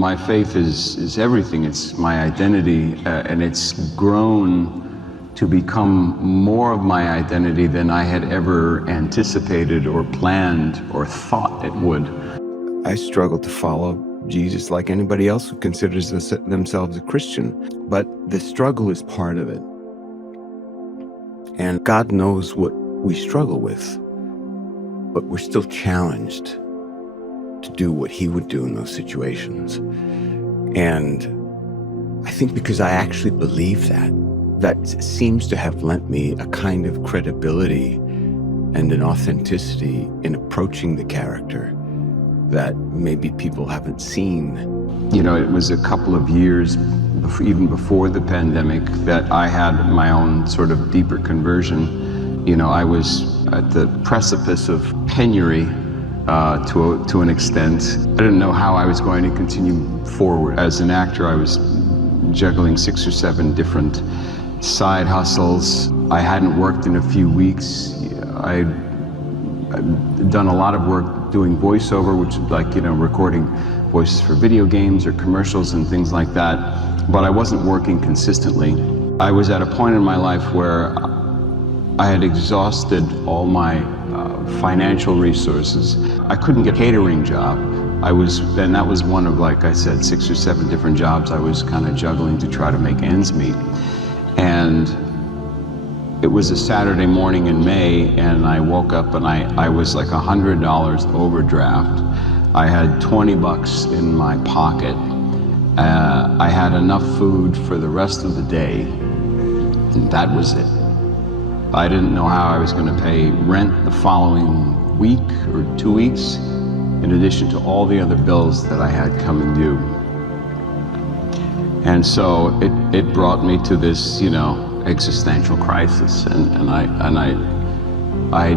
My faith is everything. It's my identity, and it's grown to become more of my identity than I had ever anticipated or planned or thought it would. I struggle to follow Jesus like anybody else who considers themselves a Christian, but the struggle is part of it. And God knows what we struggle with, but we're still challenged to do what He would do in those situations. And I think because I actually believe that seems to have lent me a kind of credibility and an authenticity in approaching the character that maybe people haven't seen. You know, it was a couple of years, even before the pandemic, that I had my own sort of deeper conversion. You know, I was at the precipice of penury to an extent. I didn't know how I was going to continue forward. As an actor, I was juggling 6 or 7 different side hustles. I hadn't worked in a few weeks. I'd done a lot of work doing voiceover, which is like, you know, recording voices for video games or commercials and things like that, but I wasn't working consistently. I was at a point in my life where I had exhausted all my financial resources. I couldn't get a catering job. And that was one of, like I said, 6 or 7 different jobs I was kind of juggling to try to make ends meet. And it was a Saturday morning in May, and I woke up and I was like $100 overdraft. I had 20 bucks in my pocket. I had enough food for the rest of the day, and that was it. I didn't know how I was going to pay rent the following week or 2 weeks, in addition to all the other bills that I had coming due. And so it brought me to this, you know, existential crisis, and I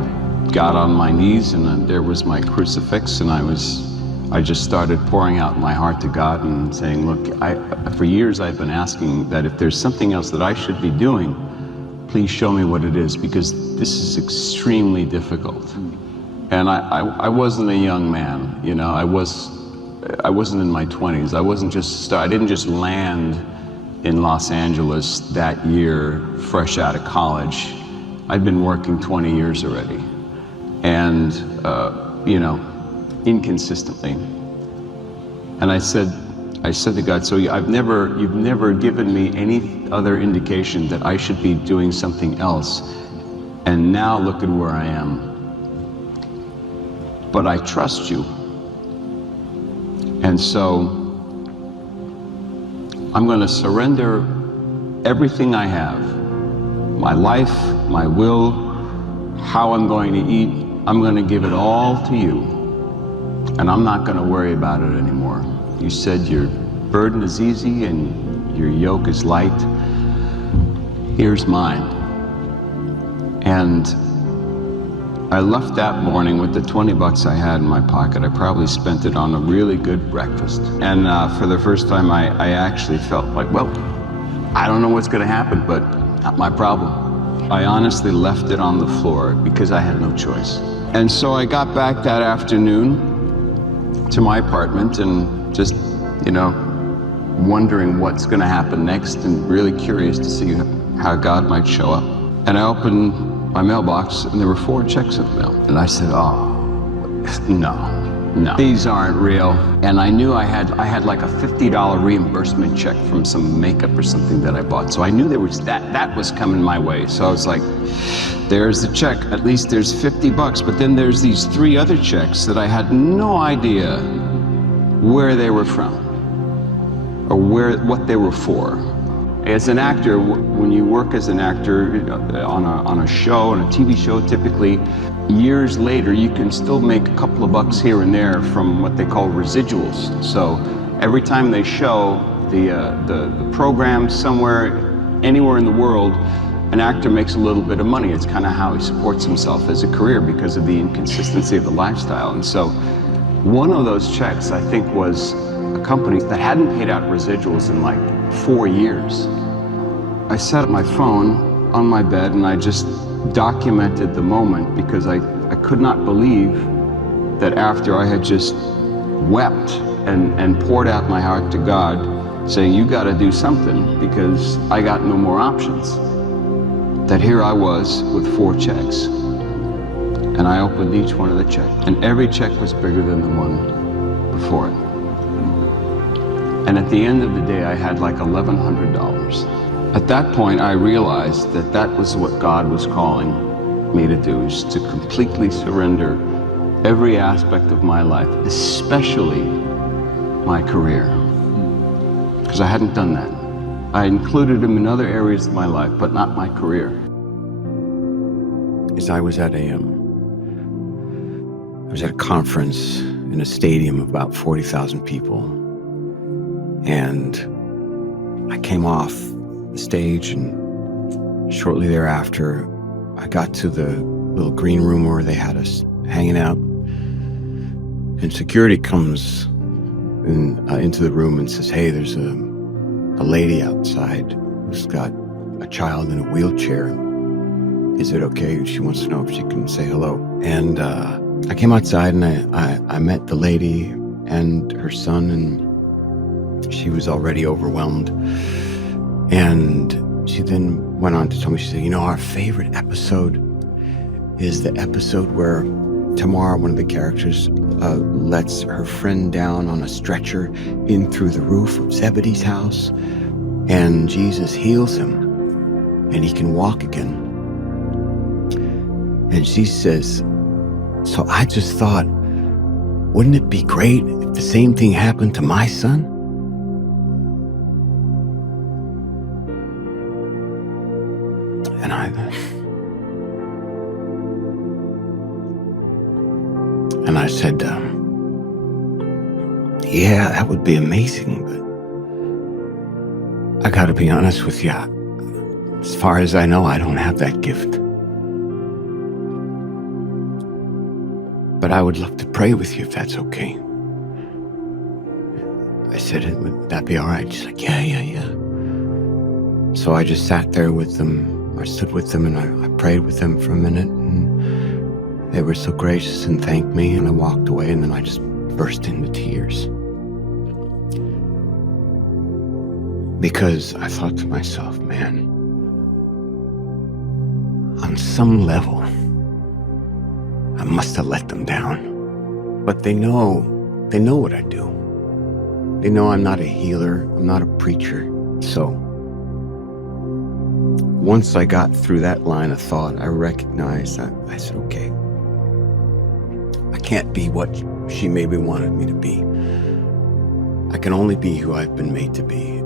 got on my knees, and there was my crucifix, and I just started pouring out my heart to God and saying, look, for years I've been asking that if there's something else that I should be doing, please show me what it is, because this is extremely difficult. And I wasn't a young man, you know, I wasn't in my 20s. I didn't just land in Los Angeles that year, fresh out of college. I'd been working 20 years already, and you know, inconsistently. And I said to God, so you've never given me any other indication that I should be doing something else, and now look at where I am. But I trust you. And so I'm going to surrender everything I have, my life, my will, how I'm going to eat. I'm going to give it all to you, and I'm not going to worry about it anymore. You said your burden is easy and your yoke is light. Here's mine. And I left that morning with the 20 bucks I had in my pocket. I probably spent it on a really good breakfast. And for the first time, I actually felt like, well, I don't know what's going to happen, but not my problem. I honestly left it on the floor because I had no choice. And so I got back that afternoon to my apartment and just, you know, wondering what's going to happen next and really curious to see how God might show up. And I opened my mailbox, and there were 4 checks in the mail. And I said, oh, no, these aren't real. And I knew I had like a $50 reimbursement check from some makeup or something that I bought. So I knew there was that was coming my way. So I was like, there's the check, at least there's 50 bucks. But then there's these 3 other checks that I had no idea where they were from or what they were for. As an actor, when you work as an actor on a show, on a TV show, typically, years later, you can still make a couple of bucks here and there from what they call residuals. So every time they show the program somewhere, anywhere in the world, an actor makes a little bit of money. It's kind of how he supports himself as a career because of the inconsistency of the lifestyle. And so one of those checks, I think, was a company that hadn't paid out residuals in like 4 years. I sat at my phone on my bed and I just documented the moment because I could not believe that after I had just wept and poured out my heart to God, saying, you got to do something because I got no more options. That here I was with 4 checks. And I opened each one of the checks, and every check was bigger than the one before it. And at the end of the day, I had like $1,100. At that point, I realized that that was what God was calling me to do, is to completely surrender every aspect of my life, especially my career. Because I hadn't done that. I included him in other areas of my life, but not my career. As I was at a conference in a stadium of about 40,000 people, and I came off the stage, and shortly thereafter, I got to the little green room where they had us hanging out, and security comes into the room and says, hey, there's a lady outside who's got a child in a wheelchair. Is it okay? She wants to know if she can say hello. And I came outside, and I met the lady and her son, and she was already overwhelmed. And she then went on to tell me, she said, our favorite episode is the episode where Tamara, one of the characters, lets her friend down on a stretcher in through the roof of Zebedee's house, and Jesus heals him, and he can walk again. And she says, so I just thought, wouldn't it be great if the same thing happened to my son? And I said, yeah, that would be amazing, but I gotta be honest with you. As far as I know, I don't have that gift. But I would love to pray with you if that's okay. I said, would that be all right? She's like, yeah. So I just sat there with them. I stood with them, and I prayed with them for a minute, and they were so gracious and thanked me, and I walked away, and then I just burst into tears. Because I thought to myself, man, on some level, I must have let them down. But they know what I do. They know I'm not a healer, I'm not a preacher. So once I got through that line of thought, I recognized that I said, okay, I can't be what she maybe wanted me to be. I can only be who I've been made to be.